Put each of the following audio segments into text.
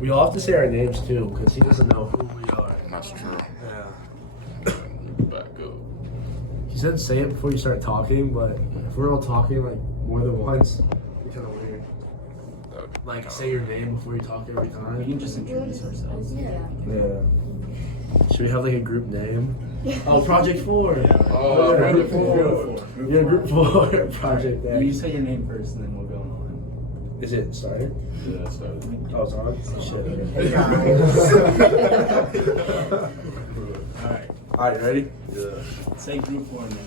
We all have to say our names too, because he doesn't know who we are. That's true. Yeah. Back up. He said say it before you start talking, but if we're all talking like more than once, it's kind of weird. Like say your name before you talk every time. We can just introduce ourselves. Yeah. Yeah. Should we have like a group name? Oh, Project 4. Oh, Group Project 4. Yeah, Group 4. Project You X. say your name first, and then we'll go on. Is it started? Yeah, that's right. Oh, it's on? Oh, shit. Hey guys. Alright. Alright, you ready? Yeah. Say group 4 name.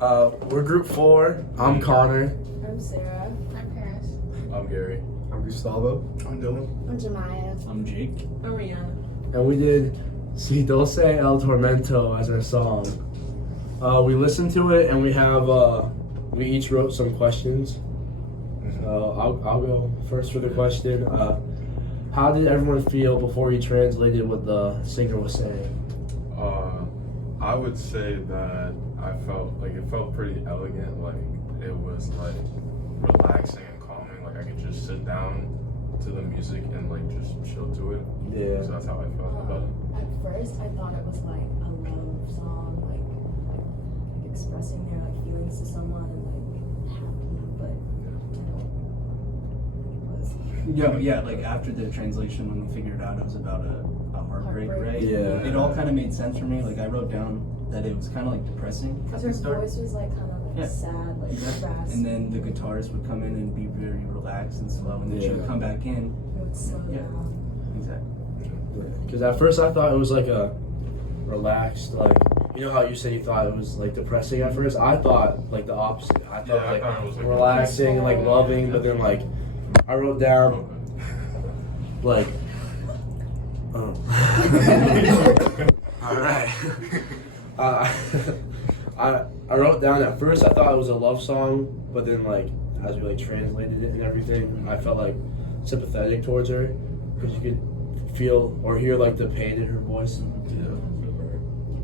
Alright. We're Group 4. I'm Connor. I'm Sarah. I'm Paris. I'm Gary. I'm Gustavo. I'm Dylan. I'm Jemiah. I'm Jake. I'm Rihanna. And we did Si Dulce El Tormento as our song. We listened to it and we each wrote some questions. So I'll go first for the question. How did everyone feel before you translated what the singer was saying? I would say that it felt pretty elegant. Like it was like relaxing and calming. Like I could just sit down to the music and like just chill to it. Yeah. So that's how I felt about it. At first, I thought it was like a love song, like expressing their like feelings to someone and like happy, but it was. Yeah, like after the translation, when we figured out it was about a heartbreak, right? Yeah. It all kind of made sense for me. Like I wrote down that it was kind of like depressing at Because the her start. voice was like kind of like Yeah. sad, like fast. And then the guitars would come in and be very relaxed and slow, and then she would Yeah. come back in. it would slow Yeah. down. Exactly. Because at first I thought it was like a relaxed, like, you know how you said you thought it was like depressing at first? I thought like the opposite. I thought Yeah, I like thought it was, like, relaxing and like loving, but then like I wrote down like, oh. All right. I wrote down at first I thought it was a love song, but then like as we like translated it and everything, I felt like sympathetic towards her because you could feel or hear like the pain in her voice.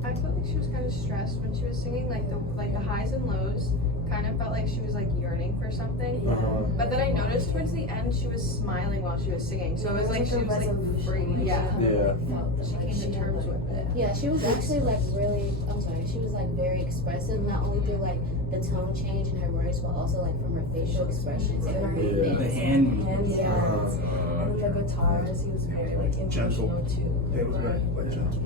I felt like she was kind of stressed when she was singing, like the highs and lows. Kind of felt like she was like yearning for something. Yeah. But then I noticed towards the end she was smiling while she was singing, so it was like she was like free. Yeah. Yeah. She came to terms with it. Yeah, she was actually like really, she was like very expressive, not only through like the tone change in her voice, but also like from her facial expressions and her movements. The hand movements. And yeah, and with the guitars, he was very like emotional too. It was very like gentle.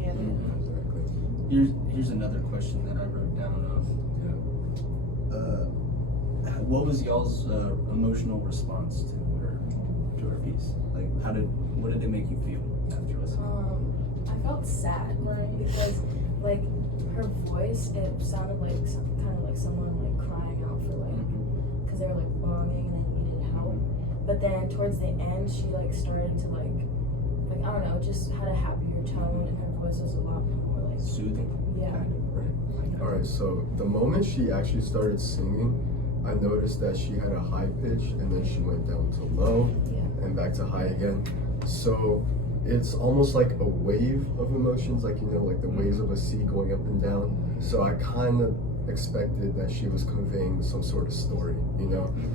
Here's another question that I wrote down of. What was y'all's emotional response to her piece? Like, what did it make you feel after listening? I felt sad because like her voice, it sounded like kind of like someone like crying out for like because they were like longing and they needed help. But then towards the end, she like started to like I don't know, just had a happier tone and her voice was a lot more like Soothing. Yeah. Alright, so the moment she actually started singing, I noticed that she had a high pitch and then she went down to low and back to high again. So it's almost like a wave of emotions, like like the waves of a sea going up and down. So I kind of expected that she was conveying some sort of story,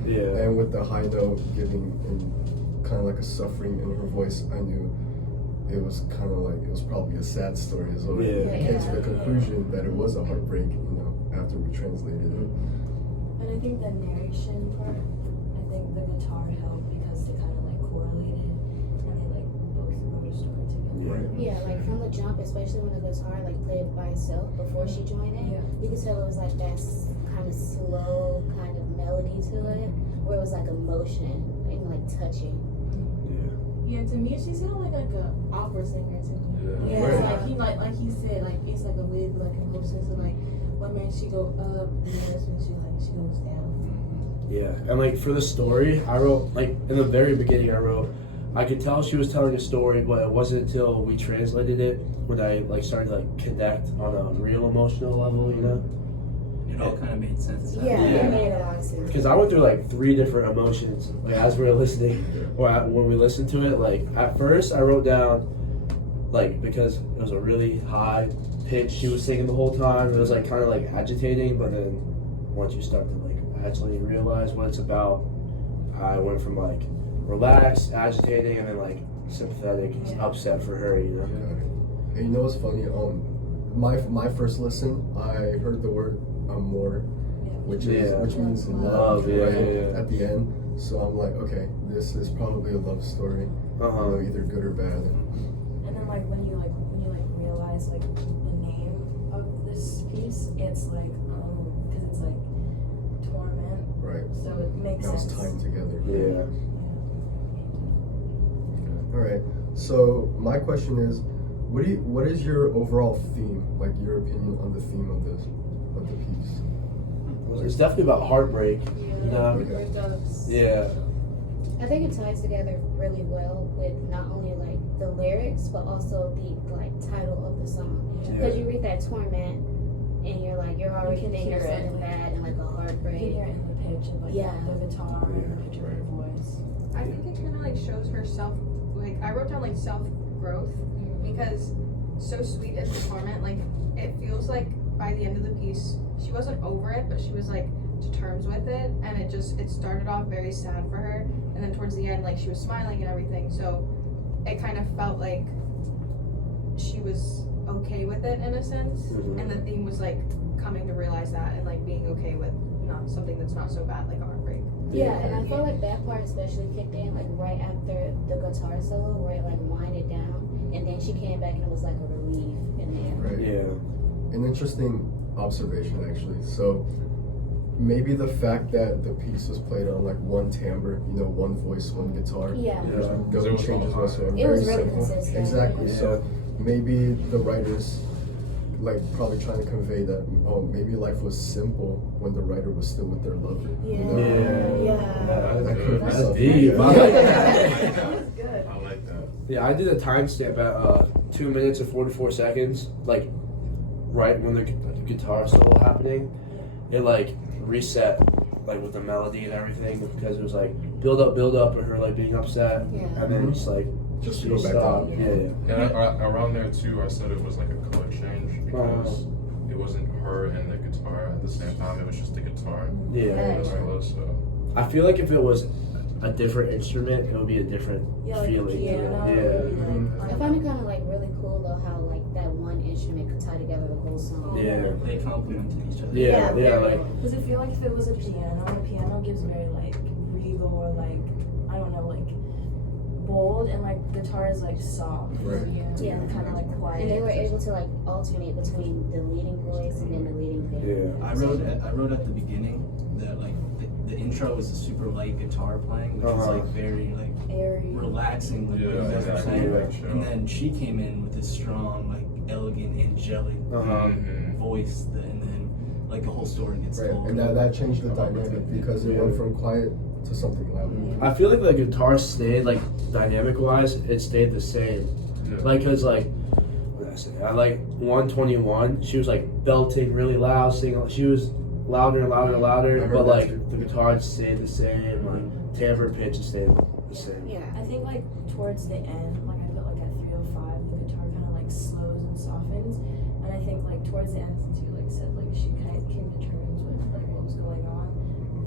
Yeah. And with the high note giving and kind of like a suffering in her voice, I knew it was kind of like it was probably a sad story as well. Yeah. I came to the conclusion that it was a heartbreak, after we translated it. And I think the narration part, I think the guitar helped because they kind of like correlated and they like both wrote a story together. Yeah, like from the jump, especially when the guitar like played by itself before she joined in, you could tell it was like that kind of slow kind of melody to it, where it was like emotion and like touching. Yeah, to me, she sounded like a opera singer to me. Yeah. Like he said, like it's like a wave, like a coaster. So like one minute she go up, and the next minute she goes down. Yeah, and like for the story, I wrote like in the very beginning. I could tell she was telling a story, but it wasn't until we translated it when I like started to like connect on a real emotional level, It all kind of made sense. Yeah, it made a lot of sense. Because I went through like 3 different emotions like as we were listening, or when we listened to it. Like at first, I wrote down like because it was a really high pitch she was singing the whole time. It was like kind of like agitating, but then once you start to like actually realize what it's about, I went from like relaxed, agitating, and then like sympathetic, upset for her. You know. And you know what's funny? My first listen, I heard the word amor, which means love, right? At the end. So I'm like, okay, this is probably a love story. You know, either good or bad. And then like when you realize like the name of this piece, it's like because it's like torment. Right. So it makes That was sense. tied together. Yeah. All right. So my question is, what is your overall theme? Like your opinion on the theme of the piece? It's definitely about heartbreak. You know. Yeah. I think it ties together really well with not only like the lyrics but also the like title of the song. Because you read that torment and you're already thinking of something bad and like a heartbreak. You can hear it in the pitch of like the guitar and the pitch of her voice. I think it kind of like shows her I wrote down like self growth because so sweet as the torment, like it feels like by the end of the piece she wasn't over it, but she was like to terms with it, and it started off very sad for her, and then towards the end like she was smiling and everything, so it kind of felt like she was okay with it in a sense, and the theme was like coming to realize that and like being okay with not something that's not so bad like a heartbreak. Yeah, and I felt like that part especially kicked in like right after the guitar solo where it like winded down, and then she came back and it was like a relief in there. Right. Yeah. An interesting observation, actually. So maybe the fact that the piece was played on like one timbre, you know, one voice, one guitar. Yeah. There's no changes whatsoever. It was Very really simple. consistent. Exactly. Yeah. So maybe the writers like probably trying to convey that maybe life was simple when the writer was still with their lover. You know? That could be That's something. deep. Yeah. I like that. That was good. I like that. Yeah, I did a timestamp at 2 minutes and 44 seconds, like right when the guitar solo happening. It like reset, like with the melody and everything, because it was like build up, and her like being upset, and then just like Just she go back stopped. down. Yeah. And around there too, I said it was like a chord change because it wasn't her and the guitar at the same time. It was just the guitar. Yeah. And the solo, so. I feel like if it was a different instrument, it would be a different Like feeling. piano. I find it kind of like really cool though how like that one instrument could tie together the whole song. Yeah. They complemented each other. Yeah, very like well. Because I feel like if it was a piano gives very like regal or like I don't know like bold, and like guitar is like soft. Right. Yeah. Kind of like quiet. And they were able to like alternate between the leading voice and then the leading band. yeah. I wrote at the beginning that like the intro was a super light guitar playing, which was like very like airy. relaxing, like what you guys were exactly. saying. Yeah. And then she came in with this strong, like elegant, angelic voice, and then like the whole story gets Right. told. And that changed the dynamic because it went from quiet to something louder. I feel like the guitar stayed like dynamic wise, it stayed the same. Yeah. Like, cause like, what did I say? I like 121. She was like belting really loud, singing. She was louder and louder and I louder, heard but that like too. the guitar stayed the same. Like timbre pitch stayed the same. Yeah. I think like towards the end, like I felt like at 3:05, the guitar kind of like slows and softens, and I think like towards the end, since you like said like she kind of came to terms with like what was going on,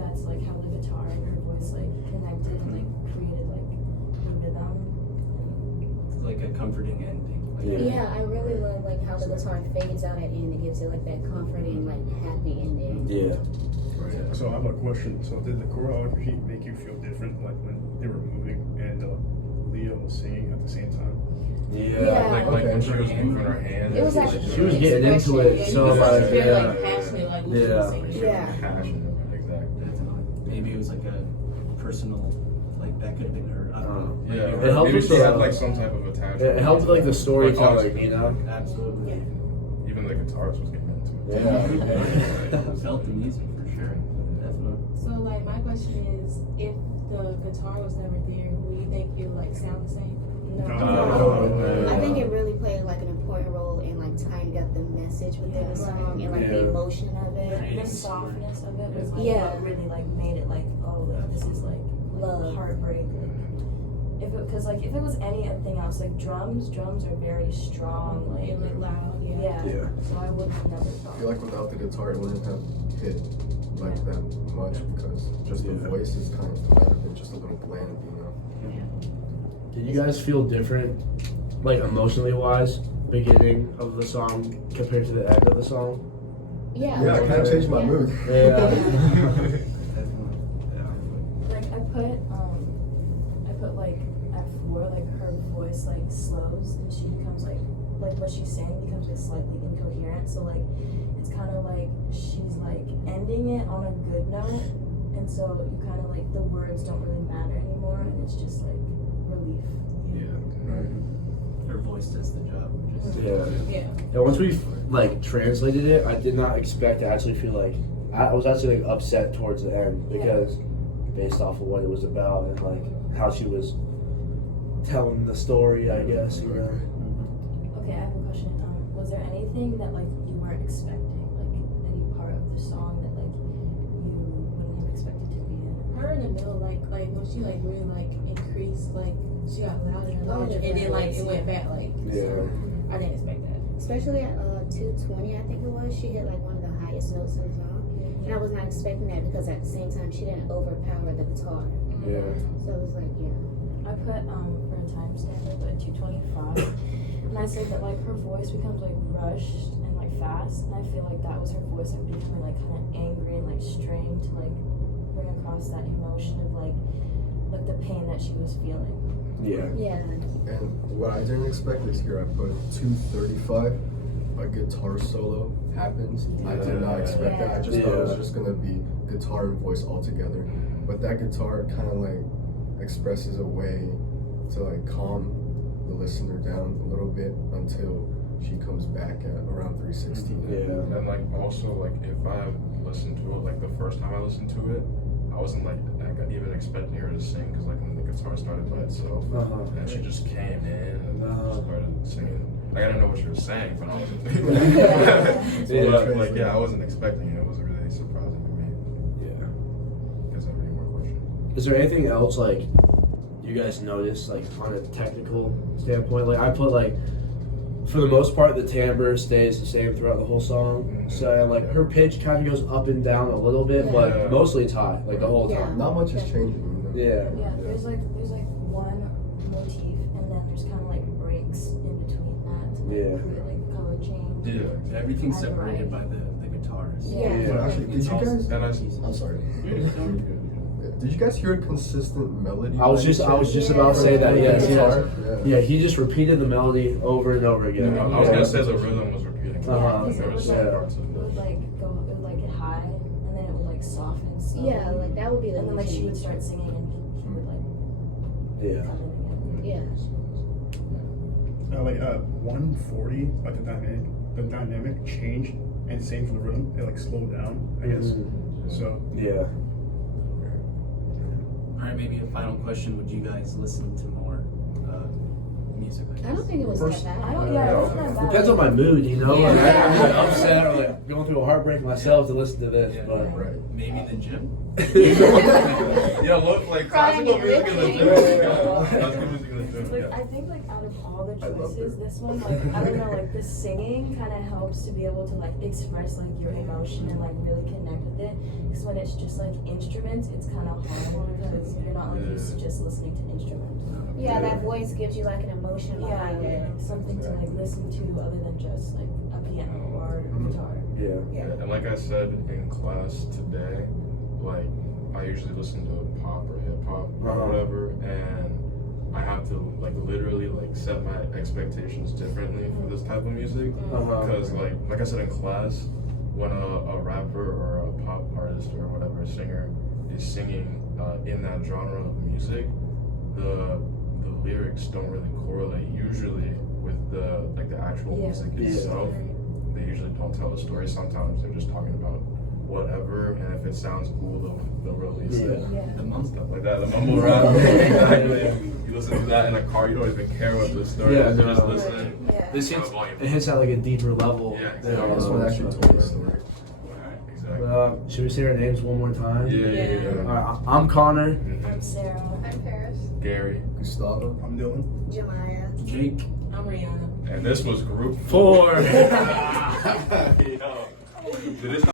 that's like how the guitar and her voice like connected and like created like the rhythm. It's like a comforting ending. Like, Yeah, I really love like how the guitar fades out at the end. It gives it like that comforting, like happy ending. Yeah. So I have a question. So did the choreography make you feel different, like when they were moving and Leah was singing at the same time? Yeah. Like when she was moving her hands. It was like, actually She was getting into it, so like yeah. passionate, like what Yeah. she was saying. Yeah. Passion, exactly. maybe it was like a personal, like that could have been her. I don't know. Yeah, It helped maybe with she the- had like some type of attachment. It helped like the storytelling, Like, you know. Absolutely. Even the guitarist was getting into it. Yeah. Felt the music for sure. Definitely. So like my question is, if the guitar was never there, would you think it would like sound the same? I think it really played like an important role in like tying together the message within the song and like the emotion of it. The softness of it was like Yeah. what really like made it like this is like Love. heartbreak. Because like if it was anything else, like drums are very strong, like loud, yeah. Yeah. So I would have never I thought. feel like without the guitar, it wouldn't have hit like that much because just the voice is kind of might have been just a little bland, you know. Did you guys feel different, like emotionally wise, beginning of the song compared to the end of the song? Yeah. Yeah, I kind of changed my mood. Yeah. Like I put like at 4, like her voice like slows and she becomes like what she's saying becomes like slightly incoherent. So like it's kind of like she's like ending it on a good note, and so you kind of like the words don't really matter anymore, and it's just like relief. Her voice does the job. Yeah. And once we like translated it, I did not expect to actually feel like I was actually like upset towards the end because based off of what it was about and like how she was telling the story, I guess, you know. Okay, I have a question. Was there anything that like you weren't expecting, like any part of the song that like you wouldn't have expected to be in? Her in the middle, like when she like really like increased, like she got louder and louder, and then like it went back, like so I didn't expect that. Especially at 2:20, I think it was, she hit like one of the highest notes in the song. And I was not expecting that because at the same time she didn't overpower the guitar. Yeah. So it was like, I put for a timestamp I put 2:25, and I said that like her voice becomes like rushed and like fast, and I feel like that was her voice like becoming like kind of angry and like strained to like bring across that emotion of like the pain that she was feeling. Yeah. And what I didn't expect is here I put 2:35, a guitar solo happens. I did not expect that. I just thought it was just gonna be guitar and voice all together. But that guitar kind of like expresses a way to like calm the listener down a little bit until she comes back at around 3:16. Yeah. And like also like if I listened to it like the first time I listened to it, I wasn't like even expecting her to sing because like when the guitar started by itself and she just came in and started singing. Like I didn't know what she was saying, but I wasn't. But like I wasn't expecting it. It was really surprising to me. Yeah. Because I have any more questions. Is there anything else like you guys noticed like on a technical standpoint? Like I put like for the most part the timbre stays the same throughout the whole song. So like her pitch kind of goes up and down a little bit, but mostly it's high like the whole time. Not much is changing. Yeah. Yeah, there's like one motif, and then there's kind of like breaks in between that to like create like color change. Yeah, everything's separated by the guitars. But actually, did you guys? I'm sorry. Did you guys hear a consistent melody? I was just about to say that. Yes. Yeah. He just repeated the melody over and over again. I was gonna say the rhythm was repeating. There was some parts of It would like get high, and then it would like soften. So like that would be the and then like she would start singing, and he would like come in again. Like 140, like the dynamic changed, and same for the rhythm. It like slowed down, I guess. So Yeah. All right, maybe a final question: would you guys listen to more music like this? I don't think it was that bad. I don't. Yeah, it wasn't that bad. Depends on my mood, you know. Like, I'm like upset or like going through a heartbreak myself to listen to this, but Maybe the gym. Yeah, look like Crying classical and music in the ripping. gym. Classical music in the gym. Like, Yeah. I think like out of all the love choices, it. this one like I don't know, like the singing kind of helps to be able to like express like your emotion and like really connect with it. Because when it's just like instruments, it's kind of hard because you're not like used to just listening to instruments. Yeah, that voice gives you like an emotion Yeah, behind it. like something to like listen to other than just like a piano or guitar. yeah. And like I said in class today, like I usually listen to pop or hip hop or whatever, and I have to like literally like set my expectations differently for this type of music because like I said in class, when a rapper or a pop artist or whatever singer is singing in that genre of music, the lyrics don't really correlate usually with the actual music itself. They usually don't tell a story. Sometimes they're just talking about whatever, and if it sounds cool, they'll release it. The mumble Stuff like that. The mumble rap. Exactly. You listen to that in a car, you don't even care what the story is. You just listen. This hits at like a deeper level. Yeah, This exactly. one actually told the story. Exactly. Should we say our names one more time? Yeah. Alright, I'm Connor. I'm Sarah. I'm Paris. Gary. Gustavo. I'm Dylan. Jemiah. Jake. I'm Rihanna. And this was group 4. Yo. Did this